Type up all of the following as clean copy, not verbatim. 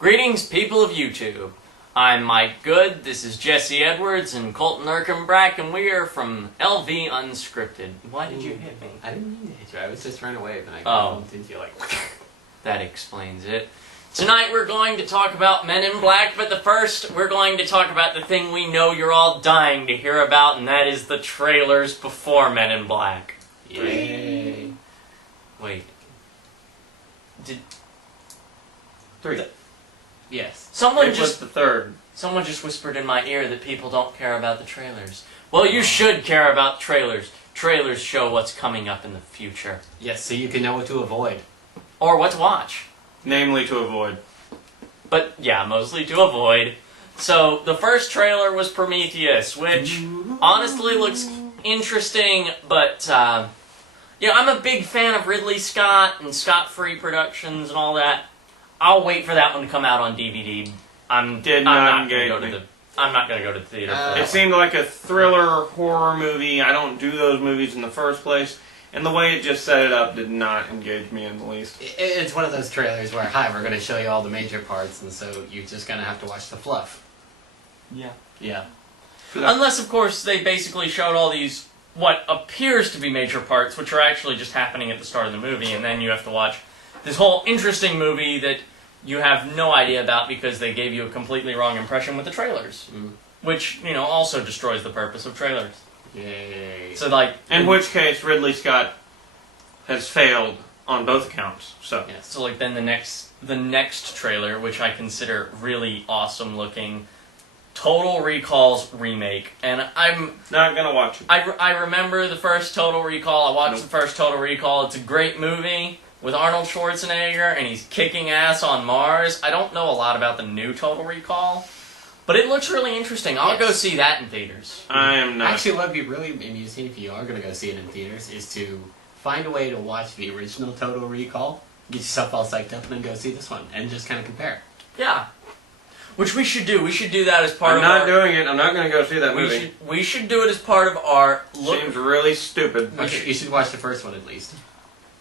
Greetings, people of YouTube. I'm Mike Goode, this is Jesse Edwards and Colton Erkenbrack, and we are from LV Unscripted. Why did you hit me? I didn't mean to hit you. I was just trying to wave, and I bumped into you like... That explains it. Tonight we're going to talk about Men in Black, but first we're going to talk about the thing we know you're all dying to hear about, and that is the trailers before Men in Black. Yay. Wait. Did... 3. Yes. Someone It was the third. Someone just whispered in my ear that people don't care about the trailers. Well, you should care about trailers. Trailers show what's coming up in the future. Yes, so you can know what to avoid. Or what to watch. Namely, to avoid. But, yeah, mostly to avoid. So, the first trailer was Prometheus, which honestly looks interesting, but, I'm a big fan of Ridley Scott and Scott Free Productions and all that. I'll wait for that one to come out on DVD. I'm not going to go to the theater for that It seemed like a thriller horror movie. I don't do those movies in the first place. And the way it just set it up did not engage me in the least. It's one of those trailers where, hi, we're going to show you all the major parts, and so you're just going to have to watch the fluff. Yeah. Yeah. Unless, of course, they basically showed all these, what appears to be major parts, which are actually just happening at the start of the movie, and then you have to watch this whole interesting movie that you have no idea about because they gave you a completely wrong impression with the trailers. Which, also destroys the purpose of trailers. Yay. So, in which case, Ridley Scott has failed on both accounts. So, Yes. So, then the next trailer, which I consider really awesome looking, Total Recall's remake, and I'm not gonna watch it. I remember the first Total Recall. I watched the first Total Recall. It's a great movie with Arnold Schwarzenegger, and he's kicking ass on Mars. I don't know a lot about the new Total Recall, but it looks really interesting. I'll go see that in theaters. I am not. Actually, what would be really amusing if you are going to go see it in theaters is to find a way to watch the original Total Recall, get yourself all psyched up, and then go see this one, and just kind of compare. Yeah. Which we should do. We should do that as part of I'm not doing it. I'm not going to go see that movie. We should do it as part of our... Seems really stupid. You should watch the first one at least.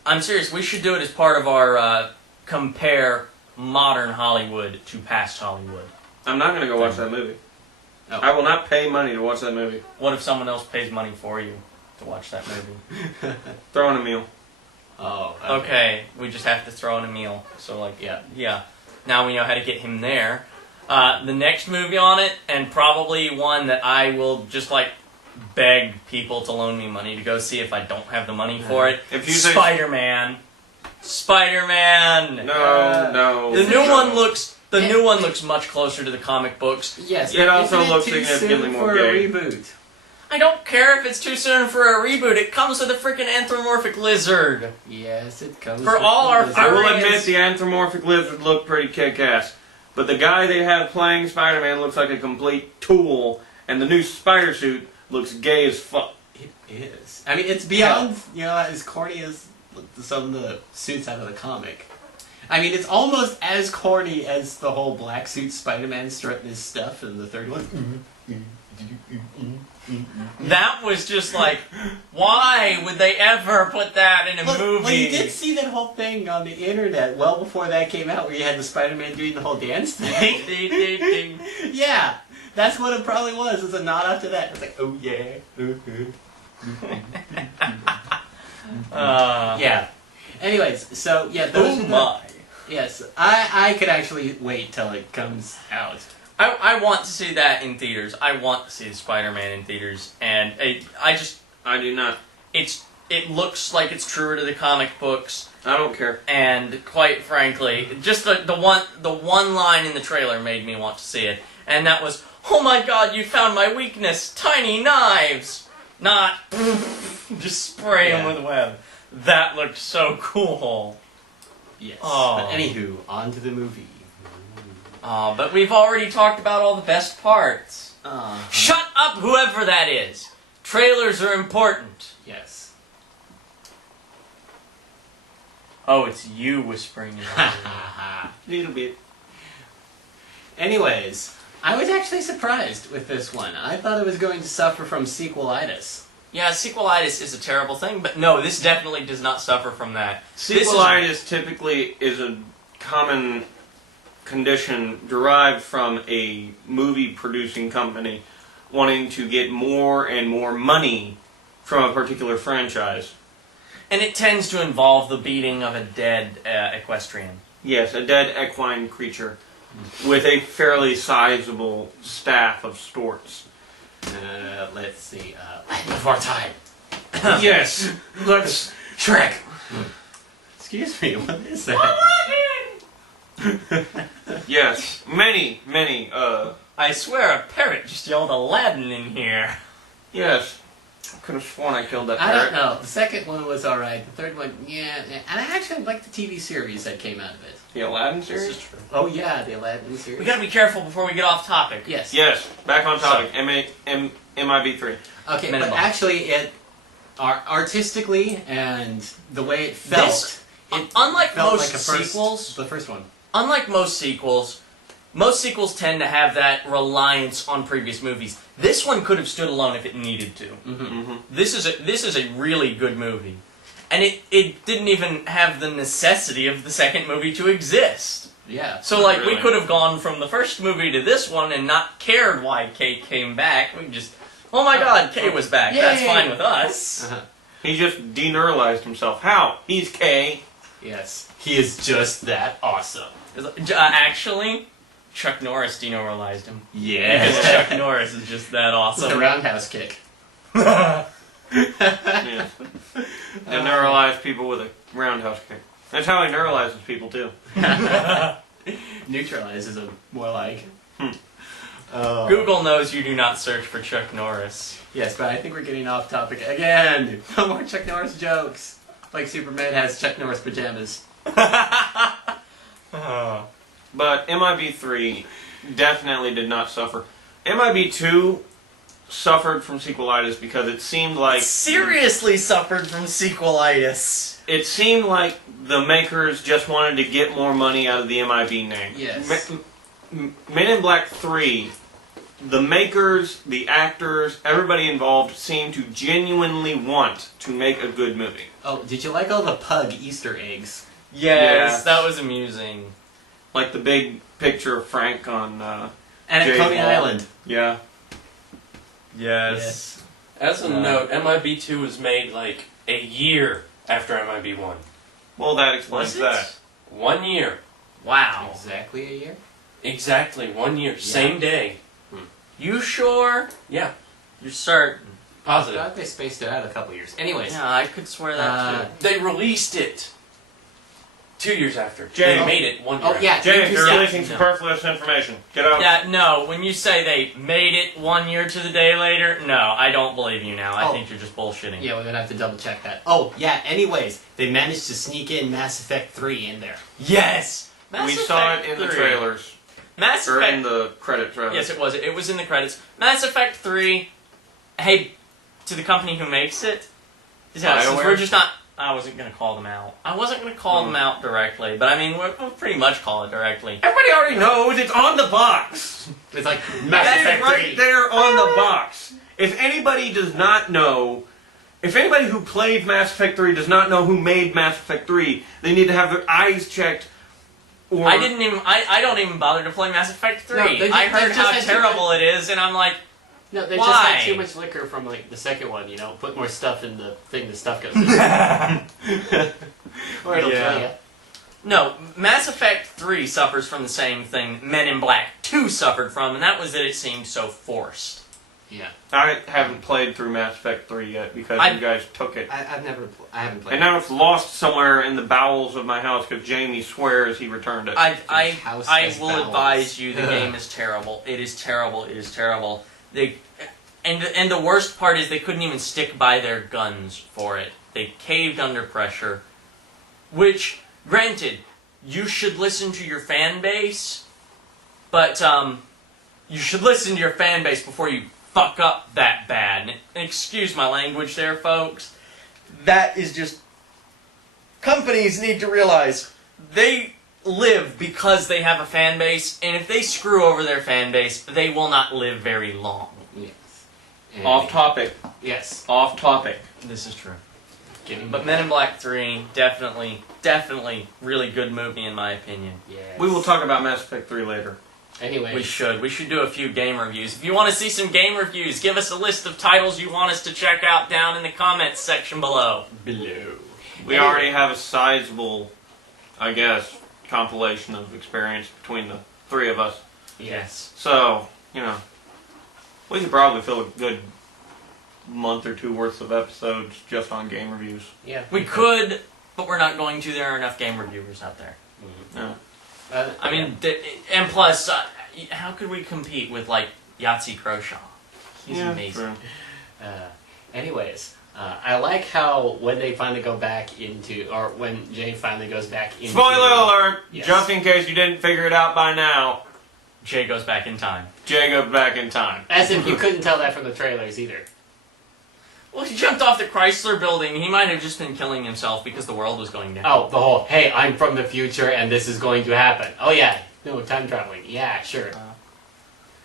I'm serious. We should do it as part of our compare modern Hollywood to past Hollywood. I'm not going to go watch that movie. Oh. I will not pay money to watch that movie. What if someone else pays money for you to watch that movie? Throw in a meal. Oh. Okay, we just have to throw in a meal. So, yeah. Now we know how to get him there. The next movie on it, and probably one that I will just, beg people to loan me money to go see if I don't have the money for it. If you Spider-Man. Spider-Man! No. The new one looks much closer to the comic books. Yes. It also Isn't looks too significantly soon more for gay. a reboot? I don't care if it's too soon for a reboot. It comes with a freaking anthropomorphic lizard. Yes, it comes. For all our I will furries. admit the anthropomorphic lizard looked pretty kick-ass. But the guy they have playing Spider-Man looks like a complete tool, and the new spider suit looks gay as fuck. It is. I mean, it's beyond, as corny as some of the suits out of the comic. I mean, it's almost as corny as the whole black suit Spider-Man strutting his stuff in the third one. That was just why would they ever put that in a movie? Well, you did see that whole thing on the internet well before that came out, where you had the Spider-Man doing the whole dance thing. Ding, ding, ding. Yeah, that's what it probably was. It's a nod after that. It's like, oh yeah. Yeah. Anyways, so yeah. Oh my. Yes, I could actually wait till it comes out. I want to see that in theaters. I want to see Spider-Man in theaters, and I do not. It looks like it's truer to the comic books. I don't care. And quite frankly, just the one line in the trailer made me want to see it, and that was, "Oh my God, you found my weakness, tiny knives." Not just spray them with web. That looked so cool. Yes. Oh. But anywho, on to the movie. But we've already talked about all the best parts. Shut up, whoever that is. Trailers are important. Yes. Oh, it's you whispering in my ear. Little bit. Anyways, I was actually surprised with this one. I thought it was going to suffer from sequelitis. Yeah, sequelitis is a terrible thing, but no, this definitely does not suffer from that. Sequelitis typically is a common condition derived from a movie producing company wanting to get more and more money from a particular franchise. And it tends to involve the beating of a dead equestrian. Yes, a dead equine creature with a fairly sizable staff of sports. Let's see. Before time. Yes, let's... Shrek! Excuse me, what is that? Yes, many, I swear a parrot just yelled Aladdin in here. yes. I could have sworn I killed that I parrot. don't know. The second one was alright. The third one, yeah. And I actually like the TV series that came out of it. The Aladdin series? true. Oh yeah, the Aladdin series. We gotta be careful before we get off topic. Yes. Yes, back on topic. MIB3. Okay, Minimum. but actually, artistically and the way it felt, it Unlike felt most like sequels, the first one. unlike most sequels tend to have that reliance on previous movies. This one could have stood alone if it needed to. Mm-hmm. This is a really good movie. And it didn't even have the necessity of the second movie to exist. Yeah. So, like, Really? we could have gone from the first movie to this one and not cared why Kay came back. We just, oh my god, Kay was back. Yay. That's fine with us. Uh-huh. He just deneuralized himself. How? He's K. Yes. He is just that awesome. Actually, Chuck Norris deneuralized him. Because Yeah. Chuck Norris is just that The awesome. roundhouse kick. Yeah. Deneuralize people with a roundhouse kick. That's how he neuralizes people, too. Neutralizes him, more like. Google knows you do not search for Chuck Norris. Yes, but I think we're getting off topic again. No more Chuck Norris jokes. Like Superman has Chuck Norris pajamas. But MIB3 definitely did not suffer. MIB2 suffered from sequelitis because it seemed like Seriously suffered from sequelitis. the makers just wanted to get more money out of the MIB name. Yes. Men in Black 3, the makers, the actors, everybody involved seemed to genuinely want to make a good movie. Oh, did you like all the pug Easter eggs? Yes, Yeah. that was amusing. Like the big picture of Frank on And Jay at Coney Hall. Island. Yeah. Yes. As a note, MIB2 was made like a year after MIB1. Well, that explains Was it? that. 1 year. Wow. Exactly a year? Exactly, 1 year. Same day. You sure? Yeah, You're certain? I positive. thought they spaced it out a couple years. Anyways. Yeah, I could swear that too. They released it 2 years after. Jay. They made it 1 year Oh, after. yeah. James, you're yeah. releasing No. superfluous information. Get out. Yeah, no, when you say they made it 1 year to the day later, no, I don't believe you now. I Oh. think you're just bullshitting. Yeah, we're gonna have to double check that. Oh, yeah, anyways, they managed to sneak in Mass Effect 3 in there. Yes! Mass We saw it Effect in the 3. trailers. Mass Or Effect... in the credit trailer. Yes, it was. It was in the credits. Mass Effect 3, hey, to the company who makes it, yeah, since BioWare? we're just not... I wasn't going to call them out. I wasn't going to call them out directly, but I mean, we'll pretty much call it directly. Everybody already knows it's on the box. It's like Mass It's Effect right 3. there on the box. If anybody does not know, if anybody who played Mass Effect 3 does not know who made Mass Effect 3, they need to have their eyes checked. Or I didn't even... I don't even bother to play Mass Effect 3. No, they just- I they heard just how had terrible it is, and I'm like, No, they Why? just had too much liquor from like the second one, you know. Put more stuff in the thing the stuff goes in. Or it'll Yeah. kill you. no, Mass Effect 3 suffers from the same thing Men in Black 2 suffered from, and that was that it seemed so forced. Yeah. I haven't played through Mass Effect 3 yet because you guys took it. I haven't played And now it's lost somewhere in the bowels of my house because Jamie swears he returned it. I house I has will bowels. advise you, the game is terrible. It is terrible. It is terrible. And the worst part is they couldn't even stick by their guns for it. They caved under pressure. Which, granted, you should listen to your fan base, but you should listen to your fan base before you fuck up that bad. And excuse my language there, folks. That is just... Companies need to realize they live because they have a fan base, and if they screw over their fan base, they will not live very long. Yes. And- Off topic. Yes. Off topic. This is true. Getting But Men in Black 3, definitely really good movie in my opinion. Yes. We will talk about Mass Effect 3 later. Anyway, We should do a few game reviews. If you want to see some game reviews, give us a list of titles you want us to check out down in the comments section below. We already have a sizable, I guess, compilation of experience between the three of us. Yes. So, we could probably fill a good month or two worth of episodes just on game reviews. Yeah. We could, but we're not going to. There are enough game reviewers out there. Yeah. I mean, and plus, how could we compete with, like, Yahtzee Croshaw? He's amazing. True. Anyways, I like how when they finally go back into, or when Jay finally goes back into... Spoiler alert! Yes. Just in case you didn't figure it out by now, Jay goes back in time. Jay goes back in time. As if you couldn't tell that from the trailers either. Well, he jumped off the Chrysler building. He might have just been killing himself because the world was going down. Oh, the whole, hey, I'm from the future and this is going to happen. Oh yeah, no, time traveling. Yeah, sure.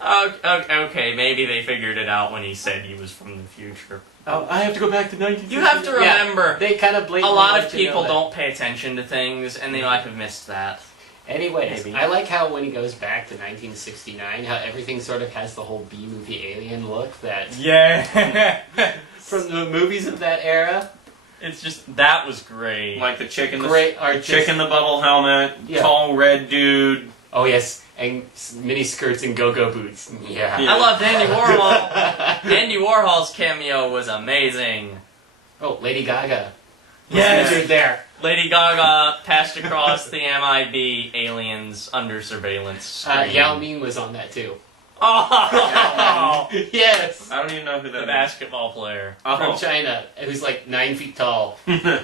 Okay, maybe they figured it out when he said he was from the future. Oh, I have to go back to 1960. You have to remember, they kind of a blatantly lot let of you know people that. don't pay attention to things, and they might have missed that. Anyways, Maybe. I like how when he goes back to 1969, how everything sort of has the whole B-movie alien look that Yeah. from the movies of that era. It's just, that was great. Like the chick in the Great artistic. chick in the bubble helmet, Yeah. tall red dude. Oh yes, and mini skirts and go-go boots. Yeah. I loved Andy Warhol. Andy Warhol's cameo was amazing. Oh, Lady Gaga. Yes. Featured there. Lady Gaga passed across the MIB aliens under surveillance screen. Yao Ming was on that too. Oh! Yes. I don't even know who that The is. basketball player. From Oh. China, who's like 9 feet tall. Yeah,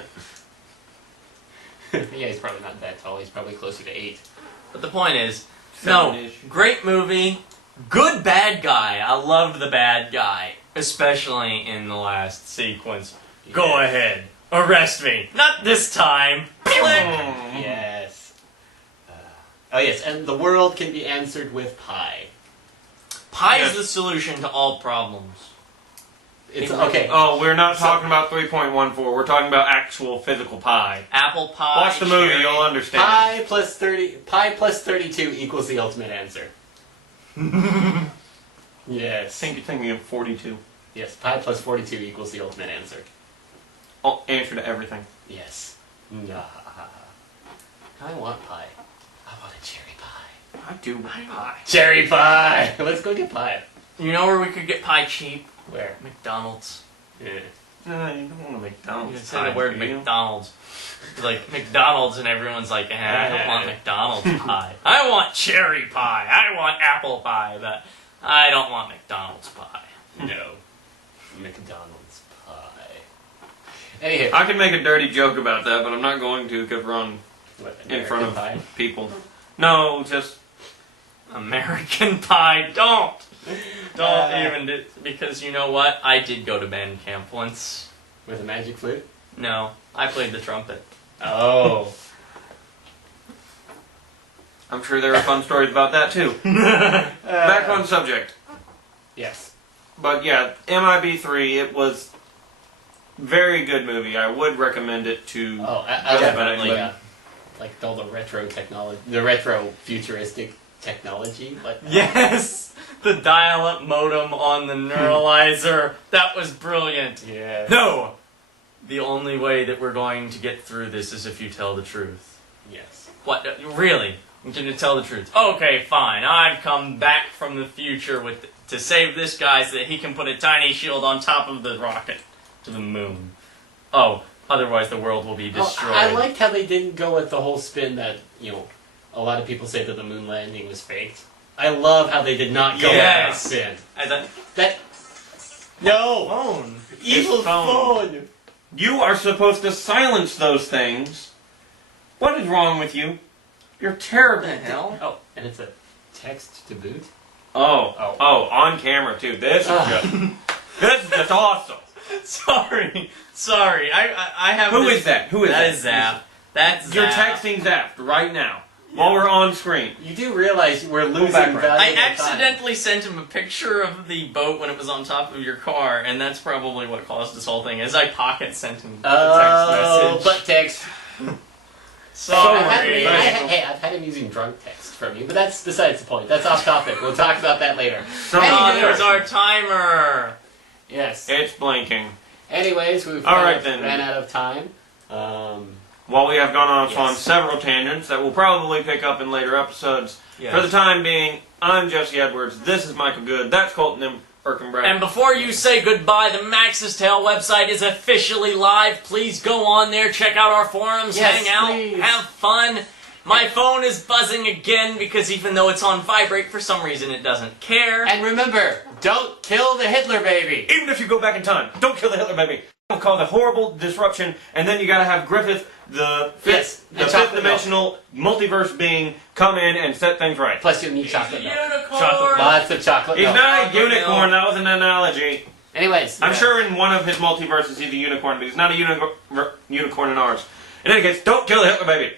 he's probably not that tall. He's probably closer to 8. But the point is, no, Seven-ish. great movie, good bad guy. I loved the bad guy, especially in the last sequence. Go ahead, arrest me. Not this time. Click. Yes. Oh yes, and the world can be answered with pie. Pie Yes. is the solution to all problems. It's okay. Oh, we're not talking about 3.14. We're talking about actual physical pie. Apple pie. Watch the movie, cherry. you'll understand. Pi plus 32 equals the ultimate answer. Yes. I think you're thinking of 42. Yes, pi plus 42 equals the ultimate answer. Oh, answer to everything. Yes. Nah. I want pie. I want a cherry pie. I do want pie. Cherry pie! Let's go get pie. You know where we could get pie cheap? Where? McDonald's. Yeah. No, you don't want to You McDonald's say pie, the word do you? McDonald's. Like, McDonald's, and everyone's like, I don't want McDonald's pie. I want cherry pie. I want apple pie, but I don't want McDonald's pie. No. McDonald's pie. Anywho. I can make a dirty joke about that, but I'm not going to because we're on What, in front of American pie? people. No, just American pie, don't even do, because you know what? I did go to band camp once. With a magic flute? No, I played the trumpet. Oh. I'm sure there are fun stories about that too. Back on subject. Yes. But yeah, MIB3, it was very good movie. I would recommend it to Oh, Definitely. Yeah. Like all the retro technology, the retro futuristic technology. But Yes! The dial-up modem on the neuralizer. That was brilliant. yeah. No! The only way that we're going to get through this is if you tell the truth. Yes. What? Really? I'm going to tell the truth. Okay, fine. I've come back from the future to save this guy so that he can put a tiny shield on top of the rocket to the moon. Oh, otherwise the world will be destroyed. I liked how they didn't go with the whole spin that, a lot of people say that the moon landing was faked. I love how they did not go Yes. with that spin. That No! phone. Evil His phone. phone! You are supposed to silence those things. What is wrong with you? You're terrible. What the hell? Oh, and it's a text to boot? Oh, on camera too. This is just awesome. Sorry. I have. Who this- is that? Who is that? That is Zap. That's Zap. You're texting Zap right now. while we're on screen. You do realize we're losing background. valuable I time. accidentally sent him a picture of the boat when it was on top of your car, and that's probably what caused this whole thing. As I pocket sent him a text message. Butt text. So I've had him using drunk text from you, but that's besides the point. That's off topic. We'll talk about that later. there's our timer. Yes. It's blinking. Anyways, we've ran out of time. While we have gone off on Yes. several tangents that we'll probably pick up in later episodes. Yes. For the time being, I'm Jesse Edwards. This is Micheal Goode. That's Colton Erkenbrand. And before you say goodbye, the Max's Tale website is officially live. Please go on there, check out our forums, Yes, hang out, please. have fun. My phone is buzzing again because even though it's on vibrate, for some reason it doesn't care. And remember, don't kill the Hitler baby. Even if you go back in time, don't kill the Hitler baby. It'll cause a horrible disruption, and then you gotta have Griffith, the fifth dimensional multiverse being, come in and set things right. Plus, you need chocolate milk. Unicorn! Chocolate milk. Lots of chocolate He's milk. not a Chocolate unicorn, milk. that was an analogy. Anyways. I'm sure in one of his multiverses he's a unicorn, but he's not a unicorn in ours. In any case, don't kill the Hitler baby.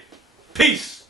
Peace!